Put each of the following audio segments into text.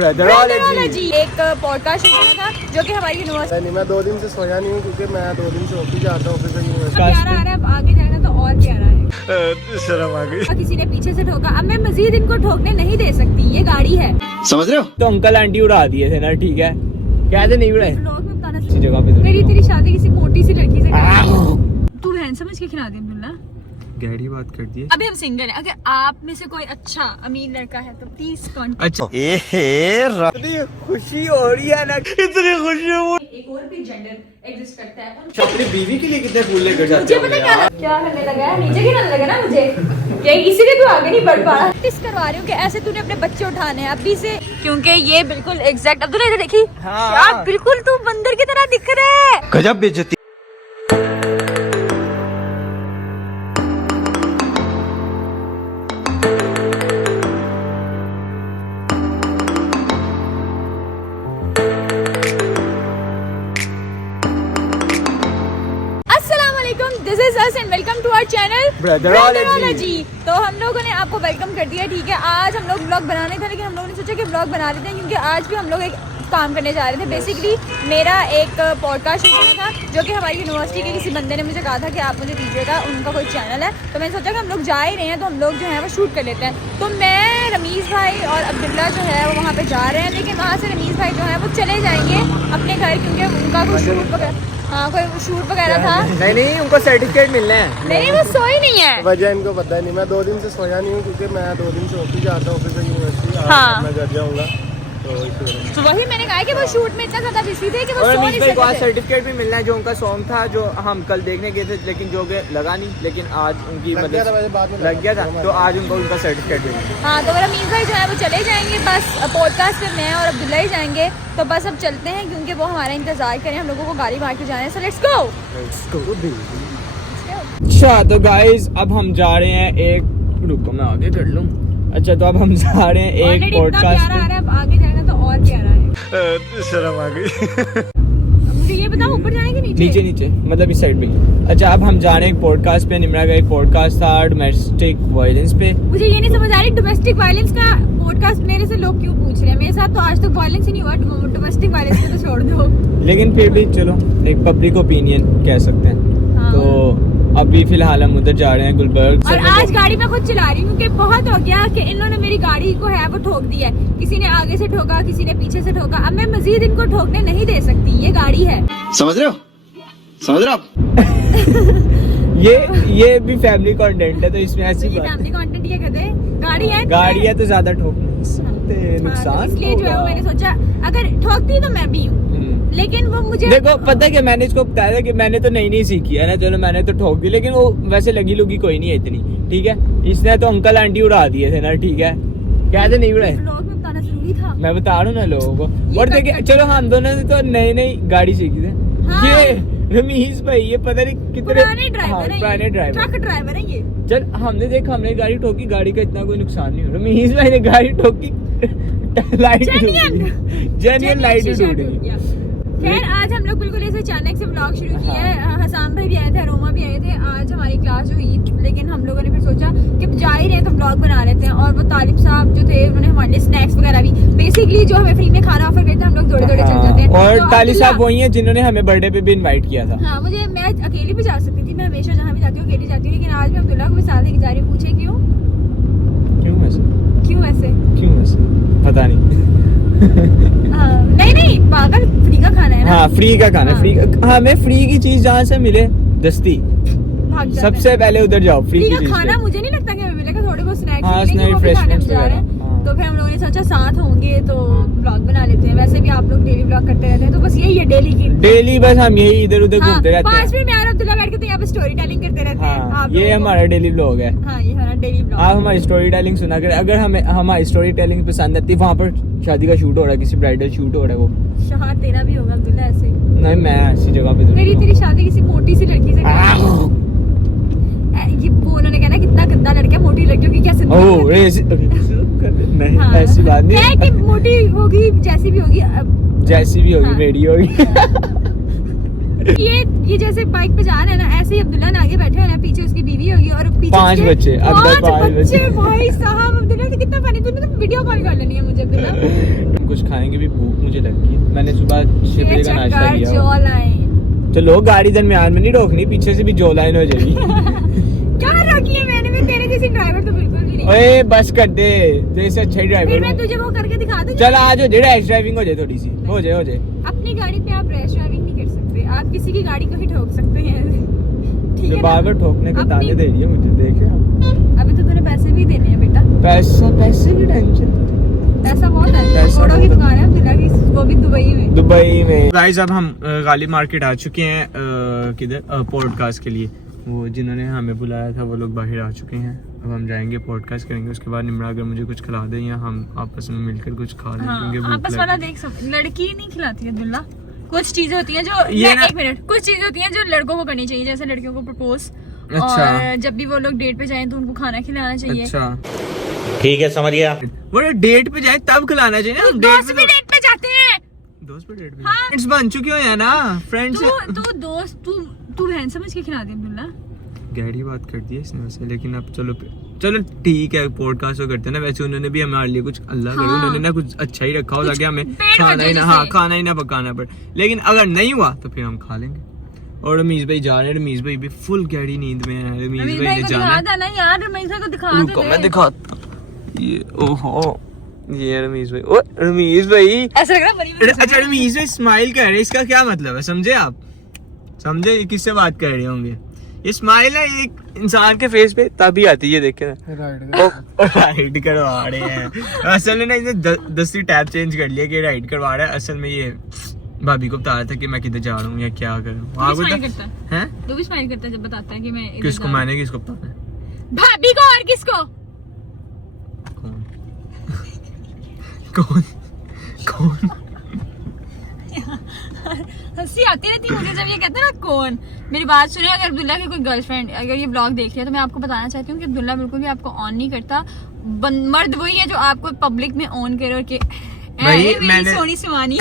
ब्रदरॉलजी एक पॉडकास्ट करना था जो कि हमारी यूनिवर्सिटी। मैं 2 दिन से सोया नहीं हूँ क्योंकि मैं 2 दिन से ऑफिस जाता हूँ। ऑफिस से यूनिवर्सिटी प्यारा आ रहा है, अब आगे जाएगा तो और प्यारा है। शर्म आ गई। किसी ने पीछे से ठोका, अब मैं मजीद इनको ठोकने नहीं दे सकती, ये गाड़ी है। समझ रहे हो? तो अंकल आंटी उड़ा दिए थे ना, ठीक है, कहते नहीं उड़ाए लोग में बताना इसी जगह पे। मेरी तेरी शादी किसी मोटी सी लड़की से तू बहन समझ के खिला दे अब्दुल्ला। गहरी बात कर दी। अभी हम सिंगल हैं, अगर आप में से कोई अच्छा अमीर लड़का है तो प्लीज कॉन्टेक्ट। अच्छा इतनी खुशी हो रही है ना, इतनी खुशी हो। एक और भी जेंडर एग्जिस्ट करता है। अपनी बीवी के लिए कितने फूल लेकर जाते मुझे पता क्या करने लगा है, नीचे गिरने लगा ना मुझे, क्या इसीलिए तू आगे नहीं बढ़ पा रहा। प्रैक्टिस करवा रही हूँ कि ऐसे तूने अपने बच्चे उठाने हैं अभी से, क्योंकि ये बिल्कुल एग्जैक्ट। अब्दुल्ला इधर देखी, यार बिल्कुल तू बंदर की तरह दिख रहा है। गजब बेइज्जती। This is us and welcome to our channel Brotherology. तो हम लोगों ने आपको वेलकम कर दिया, ठीक है। आज हम लोग ब्लॉग बनाने थे, लेकिन हम लोगों ने सोचा कि ब्लॉग बना लेते हैं, क्योंकि आज भी हम लोग एक काम करने जा रहे थे। बेसिकली मेरा एक पॉडकास्ट करना था जो कि हमारी यूनिवर्सिटी के किसी बंदे ने मुझे कहा था कि आप मुझे दीजिएगा, उनका कोई चैनल है। तो मैंने सोचा कि हम लोग जा ही रहे हैं तो हम लोग जो है वो शूट कर लेते हैं। तो मैं, रमीज़ भाई और अब्दुल्ला जो है वो वहाँ पे जा रहे हैं, लेकिन वहाँ से रमीज़ भाई जो है वो चले जाएंगे अपने घर, क्योंकि उनका कोई शूट वगैरह, हाँ कोई शूट वगैरह था। नहीं उनको सर्टिफिकेट मिलना है। नहीं वो सोई नहीं है, वजह इनको पता नहीं। मैं 2 दिन से सोया नहीं हूँ क्योंकि मैं 2 दिन से ऑफिस जाता हूँ। ऑफिस से यूनिवर्सिटी हाँ। मैं घर जाऊँगा तो वही मैंने कहा कि वो शूट में इतना ज्यादा बिजी थे कि वो सो नहीं सकते। सर्टिफिकेट भी मिलना है, जो उनका सॉन्ग था जो हम कल देखने गए थे, लेकिन जो कि लगा नहीं, लेकिन आज उनकी मतलब लग गया था, तो आज उनको उनका सर्टिफिकेट भी मिला। हाँ तो रमीज़ भाई जो है वो चले जाएंगे, बस पॉडकास्ट पे मैं और अब्दुल्ला ही जाएंगे। तो बस अब चलते हैं, क्योंकि वो हमारा इंतजार करें, हम लोगों को गाड़ी मार के जाना है। So let's go. अच्छा तो गाइस अब हम जा रहे हैं एक, रुको मैं आगे कर लूँ। अच्छा तो अब हम जा रहे हैं एक पॉडकास्ट पे। अब आगे जाना तो और प्यारा है। शर्म आ गई। मुझे ये बताओ ऊपर जाने के नीचे नीचे मतलब इस साइड पे। अच्छा अब हम जा रहे हैं एक पॉडकास्ट पे। निम्रा का एक पॉडकास्ट था डोमेस्टिक वायलेंस पे। मुझे ये नहीं समझ आ रही, डोमेस्टिक वायलेंस का पॉडकास्ट मेरे से लोग क्यों पूछ रहे हैं। मेरे साथ तो आज तक वायलेंस ही नहीं हुआ, डोमेस्टिक वायलेंस तो छोड़ दो। लेकिन फिर भी चलो एक पब्लिक ओपिनियन कह सकते हैं। हाँ। तो अभी फिलहाल हम उधर जा रहे हैं गुलबर्ग। और आज गाड़ी मैं खुद चला रही हूँ क्योंकि बहुत हो गया कि इन्होंने मेरी गाड़ी को है वो ठोक दिया है। किसी ने आगे से ठोका, किसी ने पीछे से ठोका, अब मैं मजीद इनको ठोकने नहीं दे सकती, ये गाड़ी है। समझ रहे हो? समझ रहे हो आप? ये भी फैमिली कंटेंट है, तो इसमें ऐसी तो ये फैमिली कंटेंट ये कहते हैं, गाड़ी है तो ज्यादा ठोक नहीं सकते, नुकसान तो इसलिए जो है मैंने सोचा अगर ठोकती तो मैं भी हूँ, लेकिन वो मुझे देखो पता है कि मैंने इसको बताया था कि मैंने तो नहीं सीखी है ना, चलो मैंने तो ठोक दी, लेकिन वो वैसे लगी लुगी कोई नहीं है इतनी, ठीक है। इसने तो अंकल आंटी उड़ा दिए थे ना, ठीक है, कहते नहीं उड़ाए। लोग में बताना जरूरी था, मैं बता रहा हूँ ना लोगों को। और देखिए चलो हम दोनों ने तो नई गाड़ी सीखी थे। हाँ। ये रमीज भाई ये पता नहीं कितने पुराने ड्राइवर ड्राइवर, ट्रक ड्राइवर है ये। चल हमने गाड़ी ठोकी, गाड़ी का इतना कोई नुकसान नहीं हुआ। रमीज भाई ने गाड़ी ठोकी, लाइट जेन्युइन लाइट टूट गई। खैर आज हम लोग बिल्कुल ऐसे अचानक से व्लॉग शुरू किया है। हसान भाई भी आए थे, रोमा भी आए थे। आज हमारी क्लास हुई, लेकिन हम लोगों ने फिर सोचा कि जा ही रहे तो व्लॉग बना लेते हैं। और वो तालिब साहब जो थे उन्होंने हमारे लिए स्नैक्स वगैरह भी, बेसिकली जो हमें फ्री में खाना ऑफर करते हैं, हम लोग दौड़े चल जाते हैं। और तो तालिब साहब वही हैं जिन्होंने हमें बर्थडे पे भी इनवाइट किया था। हाँ मुझे, मैं अकेली भी जा सकती थी, मैं हमेशा जहाँ भी जाती हूँ अकेली जाती हूँ, लेकिन आज मैं अब्दुल्ला को भी साथ लेके जा रही हूँ। पूछे क्यों ऐसे पता नहीं। नहीं पागल, फ्री का खाना है ना। हाँ फ्री का खाना, फ्री का, हमें फ्री की चीज जहाँ से मिले दस्ती सबसे पहले उधर जाओ। फ्री का खाना मुझे नहीं लगता कि हमें मिलेगा, थोड़े बहुत स्नैक्स हाँ, मिलेंगे, वो भी खाने हम जा रहे हैं। हाँ। तो फिर हम लोगों ने सोचा साथ होंगे तो ब्लॉग बना लेते हैं। वैसे भी आप लोग डेली ब्लॉग करते रहते हैं, तो बस यही है डेली बस हम यही इधर उधर घूमते रहते हैं। 5 मिनट में यार अब्दुल्ला बैठ के तो यहाँ पे स्टोरी टेलिंग करते रहते हैं। हाँ, आप ये हमारा डेली ब्लॉग है। हाँ ये हमारा डेली ब्लॉग। आप हमारी स्टोरी टेलिंग सुना कर, अगर हमें हमारी स्टोरी टेलिंग पसंद आती है, वहाँ पर शादी का शूट हो रहा है, किसी ब्राइडल शूट हो रहा है, वो शहार तेरा भी होगा अब्दुल्ला ऐसे। नहीं मैं ऐसी जगह पे मेरी तेरी शादी किसी मोटी सी लड़की से ये वो उन्होंने कहना कितना गंदा लड़का, मोटी लड़कियों की क्या नहीं ऐसी बात नहीं है कि मोटी होगी जैसी भी होगी, हाँ। रेडी होगी। ये जैसे बाइक पे जा रहे हैं ना, ऐसे ही अब्दुल्ला आगे बैठे हैं, पीछे उसकी बीवी होगी और पीछे 5 बच्चे। अब तक 5 बच्चे भाई साहब। अब्दुल्ला कितना फनी, तूने तो वीडियो कॉल कर लेनी है मुझे अब्दुल्ला। कुछ खाएंगे भी, भूख मुझे लगी है। मैंने सुबह शिवरे का नाश्ता किया। जो लाइन तो लोग गाड़ी दरमियान में नहीं रोकनी, पीछे से भी जो लाइन हो जाएगी। क्या रोकी है मैंने भी? तेरे जैसी ड्राइवर तो बिल्कुल भी नहीं। ओए बस कर दे, जैसे अच्छा ही फिर ड्राइवर मैं तुझे वो करके दिखा दूं। चल आज हो जाए रैश ड्राइविंग, हो जाए थोड़ी सी, हो जाए अपनी गाड़ी पे आप रैश ड्राइविंग नहीं कर सकते, आप किसी की गाड़ी को ही ठोक सकते हैं। ठीक है बार बार ठोकने के ताने दे रही है मुझे, देखे अभी तो तूने पैसे भी देने हैं बेटा। पैसे की टेंशन, पैसा बहुत है। पैसा करोड़ों की बहुत दुकान है अब्दुल्ला की, वो भी दुबई में। गाइस अब हम गालिब मार्केट आ चुके हैं, किधर पॉडकास्ट के लिए। वो जिन्होंने हमें बुलाया था वो लोग बाहर आ चुके हैं। अब हम जाएंगे पॉडकास्ट करेंगे, उसके बाद निम्रा अगर मुझे कुछ खिला दे या हम आपस में मिलकर कुछ खा लें, क्योंकि भूख आपस लगी। वाला देख सकते, लड़की नहीं खिलाती है अब्दुल्ला। कुछ चीजें होती हैं जो ये ना- एक मिनट, कुछ चीजें होती हैं जो लड़कों को करनी चाहिए, जैसे लड़कियों को प्रपोज, अच्छा। और जब भी वो लोग डेट पे जाएं तो उनको खाना खिलाना चाहिए। अच्छा ठीक है, समझ गया। वो डेट पे जाए तब खिलाना चाहिए ना, दोस्त भी डेट पे जाते हैं। दोस्त पे डेट पे हाँ। फ्रेंड्स बन चुके हो या ना, फ्रेंड्स। तू दोस्त, तू बहन समझ के खिला दे अब्दुल्ला। गहरी बात कर दी है इसने वैसे, लेकिन अब चलो ठीक है, पॉडकास्ट करते हैं ना। वैसे उन्होंने भी हमारे लिए कुछ अल्लाह करे, हाँ। उन्होंने ना कुछ अच्छा ही रखा हो ताकि हमें पेट खाना ही भर ना, जाए हाँ जैसे। खाना ही ना पकाना पड़े। लेकिन अगर नहीं हुआ तो फिर हम खा लेंगे। और रमीज भाई जा रहे हैं, रमीज भाई भी फुल गहरी नींद में है। रमीज भाई ने जाना है। दिखा ना यार, रमीज भाई को दिखा रुको मैं दिखाता हूँ। ये ओहो, ये रमीज भाई, ओ रमीज भाई, ऐसा लग रहा है मरी हुई अच्छा रमीज भाई स्माइल कर रहे हैं, इसका क्या मतलब है? समझे आप? समझे ये किससे बात कर रहे होंगे? ये स्माइल है एक इंसान के फेस पे तभी आती है, देखे ना। राइड करवा रहे हैं असल में ना, इसने 10 टैब चेंज कर लिया कि राइड करवा रहा है। असल में ये भाभी को बता रहा था कि मैं किधर जा रहा हूँ या क्या करूँ। आपको स्माइल करता है, हैं? तू भी स्माइल करता है जब बताता है कि मैं इधर किसको? जा रहा हूँ। मैंने किसको पता है? भाभी को और किसको? कौन कौन कौन? हंसी आती रहती है मुझे जब ये कहते हैं ना कौन। मेरी बात सुनिए, अगर अब्दुल्ला की कोई गर्लफ्रेंड अगर ये ब्लॉग देख रही है तो मैं आपको बताना चाहती हूँ कि अब्दुल्ला बिल्कुल भी आपको ऑन नहीं करता। मर्द वही है जो आपको पब्लिक में ऑन करे और के भाई मेरी मैंने सोनी सिवानी।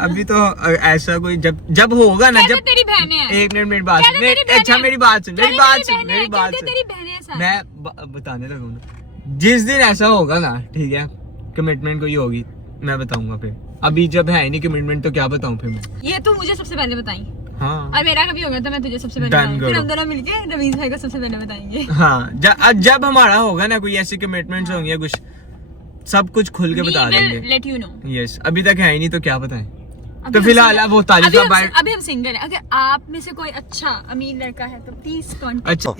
अभी तो ऐसा कोई जब होगा ना, क्या जब तो तेरी बहनें हैं। एक मिनट मेरी बात क्या तो सुन, तेरी बहनें अच्छा हैं। मेरी बात सुन, मेरी क्या तो बात तेरी सुन, बहनें मेरी हैं, बात क्या तो तेरी सुन। बहनें हैं सारी। मैं बताने लगा ना, जिस दिन ऐसा होगा ना, ठीक है, कमिटमेंट कोई होगी मैं बताऊंगा। फिर अभी जब है नहीं कमिटमेंट तो क्या बताऊं फिर मैं? ये तू मुझे सबसे पहले बताई, हाँ और मेरा कभी हो गया तो मैं तुझे सबसे पहले Done बताऊंगी। फिर करो। हम दोनों मिलके रवीज भाई को सबसे पहले बताएंगे। हाँ, जब हमारा होगा ना कोई ऐसी कमिटमेंट्स होंगी, कुछ सब कुछ खुल के बता देंगे। Let you know. यस, अभी तक है ही नहीं तो क्या बताएं। तो फिलहाल आप वो तालिब साहब बाहर। अभी हम सिंगल हैं। अगर आप में से कोई अच्छा अमीर लड़का है तो प्लीज कॉन्टेक्ट। अच्छा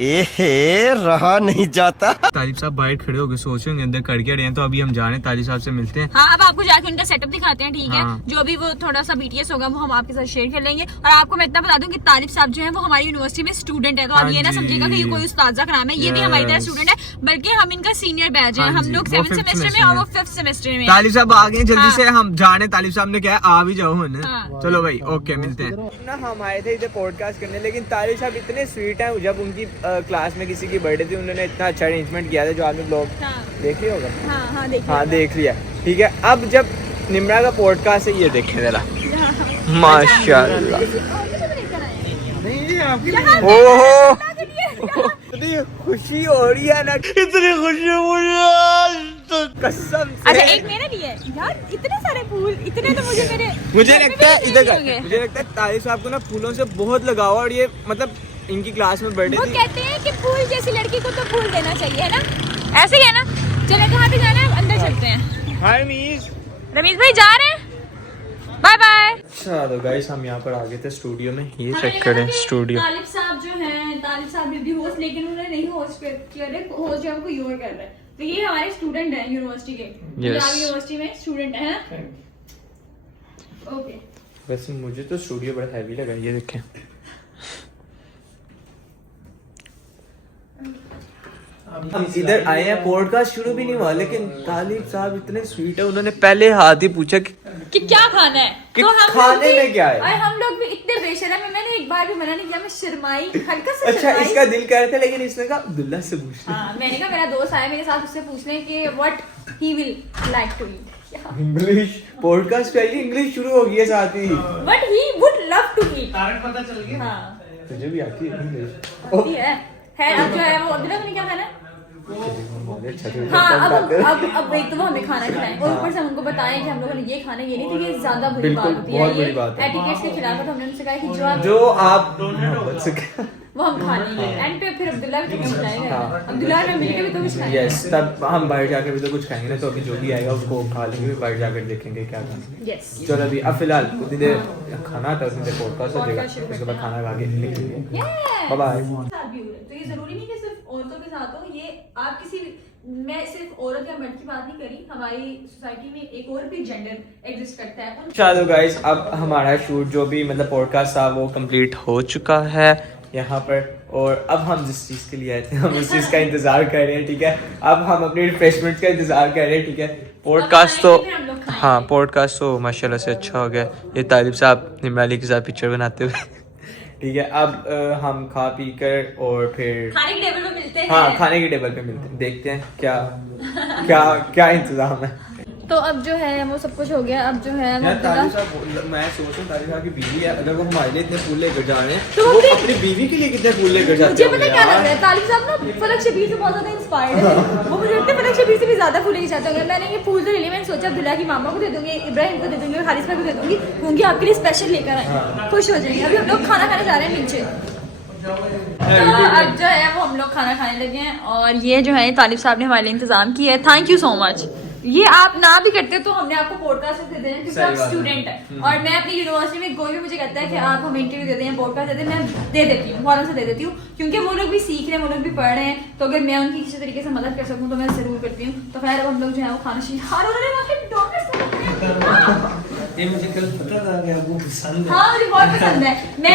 रहा नहीं जाता। तालिब साहब बाहर खड़े होकर सोच रहे होंगे अंदर कर क्या रहे हैं, तो अभी हम जा रहे हैं, तालिब साहब से मिलते हैं। हाँ, अब आपको जाके उनका सेटअप दिखाते हैं, ठीक है। हाँ। जो भी वो थोड़ा सा BTS होगा वो हम आपके साथ शेयर कर लेंगे। और आपको मैं इतना बता दूं कि तालिब साहब जो है वो हमारी यूनिवर्सिटी में स्टूडेंट है, तो आप हाँ ये ना जी। समझिएगा कि ये कोई उस्ताजा का नाम है। ये भी हमारी तरह Yes। स्टूडेंट है, बल्कि हम इनका सीनियर बैच है। हाँ हम जी, लोग वो 7th fifth सेमेस्टर में semester और वो में। 5th सेमेस्टर में। तालिब साहब आ गए जल्दी हाँ। से, हम जा रहे हैं। तालिब साहब ने क्या है, आ भी जाओ है हाँ। चलो भाई, ओके मिलते हैं ना। हम आए थे इधर पॉडकास्ट करने, लेकिन तालिब साहब इतने स्वीट हैं। जब उनकी क्लास में किसी की बर्थडे थी, उन्होंने इतना अच्छा अरेंजमेंट किया था, जो आपने ब्लॉग हाँ देख लिया होगा। हाँ देखिए। हाँ देख लिया, ठीक है। अब जब निम्रा का पॉडकास्ट है, ये देखें जरा, माशाल्लाह। ओहो इतनी खुशी हो रही है ना, इतनी खुशी मुझे कसम से। अच्छा एक मेरे लिए यार, इतने सारे फूल, इतने तो मुझे मेरे मुझे घर में लगता है भी इधर नहीं का, होंगे। मुझे लगता है तालिब साहब को ना फूलों से बहुत लगाव है। और ये मतलब इनकी क्लास में बर्थडे वो थी। कहते हैं कि फूल जैसी लड़की को तो फूल देना चाहिए, है ना? ऐसे ही है ना? चले कहाँ पे जाना है, अंदर चलते हैं। हाय मीज, रमीज भाई जा रहे हैं, बाय बाय। अच्छा तो गाइस हम यहाँ पर आ गए थे स्टूडियो में। ये चेक करें स्टूडियो। तालिब साहब जो हैं, तालिब साहब विल बी होस्ट, लेकिन उन्होंने नहीं होस्ट किया है, होस्ट जो है वो कोई और कर रहा है। तो ये हमारे स्टूडेंट हैं यूनिवर्सिटी के, पंजाब यूनिवर्सिटी में स्टूडेंट है ना? ओके। वैसे मुझे तो स्टूडियो बड़ा हैवी लगा, ये देखें। हम इधर आए हैं, पॉडकास्ट शुरू भी नहीं हुआ, लेकिन तालिब साहब इतने स्वीट है, उन्होंने पहले हाथ ही पूछा कि क्या खाना है, कि तो हम खाने लोग भी- में क्या है? और हम लोग भी इतने बेशर्म हैं, मैंने एक बार भी मना नहीं किया, मैं शर्माई, हल्का सा अच्छा शर्माई। इसका दिल कह रहा था, लेकिन इसने कहा अब्दुल्ला से पूछ ले। हाँ, मैंने कहा मेरा दोस्त आया मेरे साथ, उससे पूछ लें कि what he will like to eat, English podcast पहले इंग्लिश शुरू हो गई है साथ ही। What he would love to eat. पता चल गया। हाँ तुझे भी आती है इंग्लिश? आती है अब जो है वो अब्दुल्ला ने क्या खाना है? हाँ अब एक तो वो हमें खाना खिलाएं और ऊपर से हमको बताएं कि हम लोगों ने ये खाना, ये नहीं थी कि ज्यादा बुरी बात होती है, ये एटिकेट्स के खिलाफ है। तो हमने उनसे कहा कि जो आप वो हम खा लेंगे एंड पे फिर अब्दुल्ला भी कुछ खिलाएगा। अब्दुल्ला ने मिलके भी तो कुछ खाएंगे। यस, तब हम बाहर जाकर भी तो कुछ खाएंगे ना, तो अभी जो भी आएगा उसको खा लेंगे, फिर बाहर जाकर देखेंगे क्या खाना। यस चलो अभी अब फिलहाल उतनी देर खाना था, उतनी देर पॉडकास्ट हो जाएगा, उसके बाद खाना खा के निकलेंगे। Bye bye. तो ये जरूरी नहीं कि सिर्फ औरतों के साथ हो, ये आप किसी भी, मैं सिर्फ औरत या मर्द की बात नहीं करी, हमारी सोसाइटी में एक और भी जेंडर एग्जिस्ट करता है। चलो गाइस, अब हमारा शूट जो भी मतलब पॉडकास्ट था वो कंप्लीट हो चुका है यहाँ पर, और अब हम जिस चीज़ के लिए आए थे हम उस चीज़ का इंतज़ार कर रहे हैं, ठीक है। अब हम अपनी रिफ्रेशमेंट का इंतज़ार कर रहे हैं, ठीक है। पॉडकास्ट तो हाँ, पॉडकास्ट तो माशाल्लाह से अच्छा हो गया। ये तालिब साहब निम्रा अली के साथ पिक्चर बनाते हुए ठीक है। अब हम खा पी कर और फिर खाने के टेबल पे मिलते हैं। हाँ, खाने के टेबल पे मिलते हैं, देखते हैं क्या क्या क्या इंतजाम है। तो अब जो है वो सब कुछ हो गया। अब जो है वो मैं सोच रहा हूँ तालिब साहब की बीवी है, अगर वो हमारे लिए इतने फूल लेकर जा रहे हैं तो वो अपनी बीवी के लिए कितने फूल लेकर जाते मुझे पता क्या लग रहा है, तालिब साहब ना फलक शबीर से बहुत ज्यादा इंस्पायर्ड है। वो मुझे लगता है फलक शबीर से भी ज्यादा फूल लेके जाते होंगे। मैंने ये फूल तो ले लिए, मैंने सोचा अब्दुल्ला की मामा को दे दूंगी, इब्राहिम को दे दूंगी, हारिस भाई को दे दूंगी, क्योंकि आपके लिए स्पेशल लेकर आए, खुश हो जाएंगे। अभी हम लोग खाना खाने जा रहे हैं नीचे। तो अब जो है वो हम लोग खाना खाने लगे हैं, और ये जो है तालिब साहब ने हमारे लिए इंतजाम किया है। Thank you so much. ये आप ना भी करते तो हमने आपको पॉडकास्ट दे देना, क्योंकि आप स्टूडेंट हैं और मैं अपनी यूनिवर्सिटी में कोई भी मुझे कहता है कि आप हमें इंटरव्यू देते हैं, पॉडकास्ट देते हैं, मैं दे देती हूँ, फौरन से दे देती हूँ, क्योंकि वो लोग भी सीख रहे हैं, वो लोग भी पढ़ रहे हैं। तो अगर मैं उनकी किसी तरीके से मदद कर सकूँ तो मैं जरूर करती हूँ। तो खैर अब हम लोग जो है वो खाना चाहिए। ये मुझे कल पता था कि आपको पसंद है। हाँ, मुझे बहुत पसंद है। मैं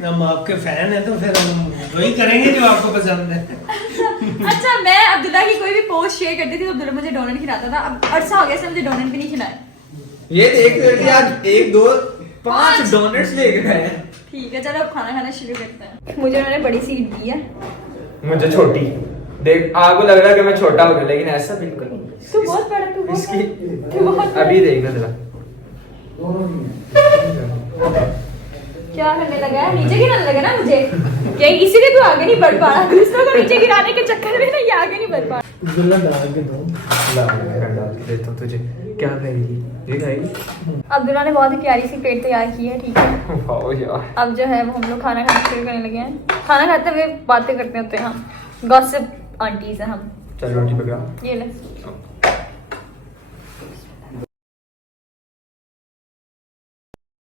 हम आपके फैन है तो फिर हम वही करेंगे जो आपको पसंद है। अच्छा, मैं अब्दुल्ला की कोई भी पोस्ट शेयर करती थी तो अब्दुल्ला मुझे डोनट खिलाता था। अब अरसा हो गया से मुझे डोनट भी नहीं खिलाया। ये देख आज 1 2 5 डोनट्स लेके गए हैं। ठीक है, चलो अब खाना खाना शुरू करते हैं। मुझे उन्होंने बड़ी सीट दी है, मुझे छोटी। देख आपको लग रहा है कि मैं छोटा हो गया, लेकिन ऐसा बिल्कुल नहीं। तू बहुत बड़ा, तू बहुत इसकी बड़ा, तू बहुत बड़ा। अभी देखना जरा क्या करने लगा है, नीचे गिराने लगा ना मुझे। क्या इसीलिए तू आगे नहीं बढ़ पा रहा, दूसरों को नीचे गिराने के चक्कर में ना ये आगे नहीं बढ़ पा रहा। अब्दुल्ला डाल के दो, डाल के देता हूँ तुझे। क्या खाएगी? ये खाएगी? अब्दुल्ला ने बहुत ही प्यारी सी प्लेट तैयार की है, ठीक है। वाओ यार। अब जो है वो हम लोग खाना खाना शुरू करने लगे हैं। खाना खाते हुए बातें करते होते हैं हम, गॉसिप आंटीज हैं हम। चल रोटी पकड़ा। ये ले।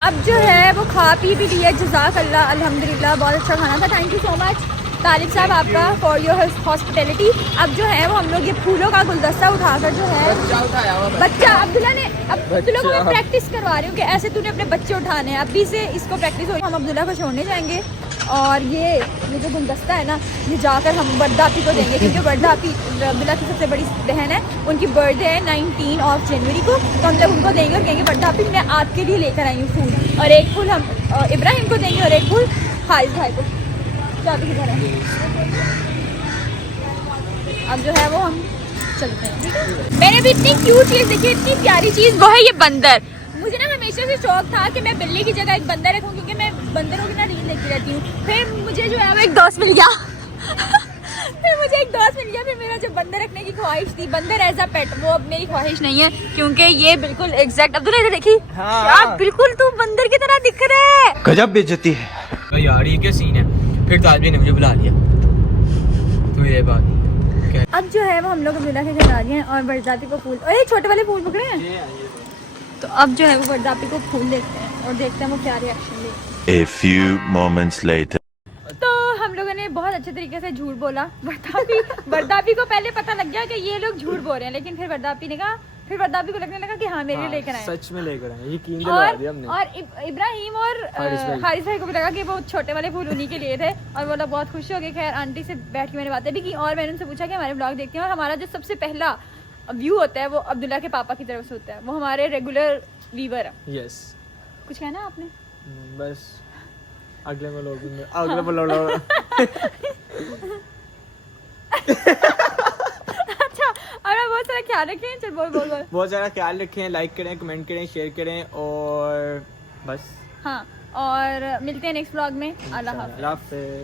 अब जो है वो खा पी भी लिया, जज़ाक अल्लाह, अल्हम्दुलिल्लाह, बहुत अच्छा खाना था। थैंक यू सो मच तालिब साहब आपका फॉर योर हॉस्पिटैलिटी। अब जो है वो हम लोग ये फूलों का गुलदस्ता उठाकर जो है बच्चा अब्दुल्ला ने, अब अब्दुल्ला को मैं प्रैक्टिस करवा रही हूँ कि ऐसे तूने अपने बच्चे उठाने हैं। अभी से इसको प्रैक्टिस हो। हम अब्दुल्ला को छोड़ने जाएंगे और ये जो गुलदस्ता है ना, ये जाकर हम वर्दापी को देंगे, क्योंकि वर्दापी अब्दुल्ला की सबसे बड़ी बहन है, उनकी बर्थडे है 19 जनवरी को। तो हम लोग उनको देंगे और कहेंगे वर्दापी मैं आपके लिए लेकर आई हूँ फूल, और एक फूल हम इब्राहिम को देंगे और एक फूल हारिस भाई को। क्या भी किधर है? अब जो है वो हम चलते हैं, ठीक है। मैंने भी इतनी क्यूट चीज़ देखी, इतनी प्यारी चीज़, वो है ये बंदर। मुझे ना हमेशा से शौक था कि मैं बिल्ली की जगह एक बंदर रखूं, क्योंकि मैं बंदरों की ना रील देखती रहती हूँ। फिर मुझे जो है वो एक दोस्त मिल गया फिर मेरा जो बंदर रखने की ख्वाहिश थी, बंदर एज अ पेट, वो अब मेरी ख्वाहिश नहीं है, क्योंकि ये बिल्कुल एग्जैक्ट। अब्दुल्ला इधर देखी, यार बिल्कुल तू बंदर की तरह दिख रहा है। गजब बेइज्जती है। तो यार ये क्या सीन है? फिर ताजबी ने मुझे बुला लिया। तो ये बात अब जो है वो हम लोग अब्दुल्ला के घर आ गए हैं और बरजाती को फूल, अरे छोटे वाले फूल पकड़े हैं। तो अब जो है वो बरदापी को फूल देखते हैं और देखते हैं वो क्या reaction they. A few moments later. तो हम लोगों ने बहुत अच्छे तरीके से झूठ बोला। बरदापी को पहले पता लग गया कि ये लोग झूठ बोल रहे हैं, लेकिन फिर बरदापी को लगने लगा कि हाँ मेरे लिए लेकर आए, सच में लेकर आए। यकीन दिलवा दिया हमने। और इब्राहिम और हारिस भाई को भी लगा कि वो छोटे वाले फूल उन्हीं के लिए थे, और वो लोग बहुत खुश हो गए। खैर आंटी से बैठ के मैंने बातें भी की और मैंने उनसे पूछा कि हमारे ब्लॉग देखते हैं, और हमारा जो सबसे पहला व्यू होता है वो अब्दुल्ला के पापा की तरफ से होता है, वो हमारे रेगुलर व्यूअर है। यस। कुछ कहना आपने? बस अगले ब्लॉग अच्छा, और बहुत सारा ख्याल रखें। चल बोल बहुत सारा ख्याल रखें, लाइक करें, कमेंट करें, शेयर करें, और बस। हाँ, और मिलते हैं नेक्स्ट व्लॉग में। अल्लाह हाफ़िज़। हाफिज़।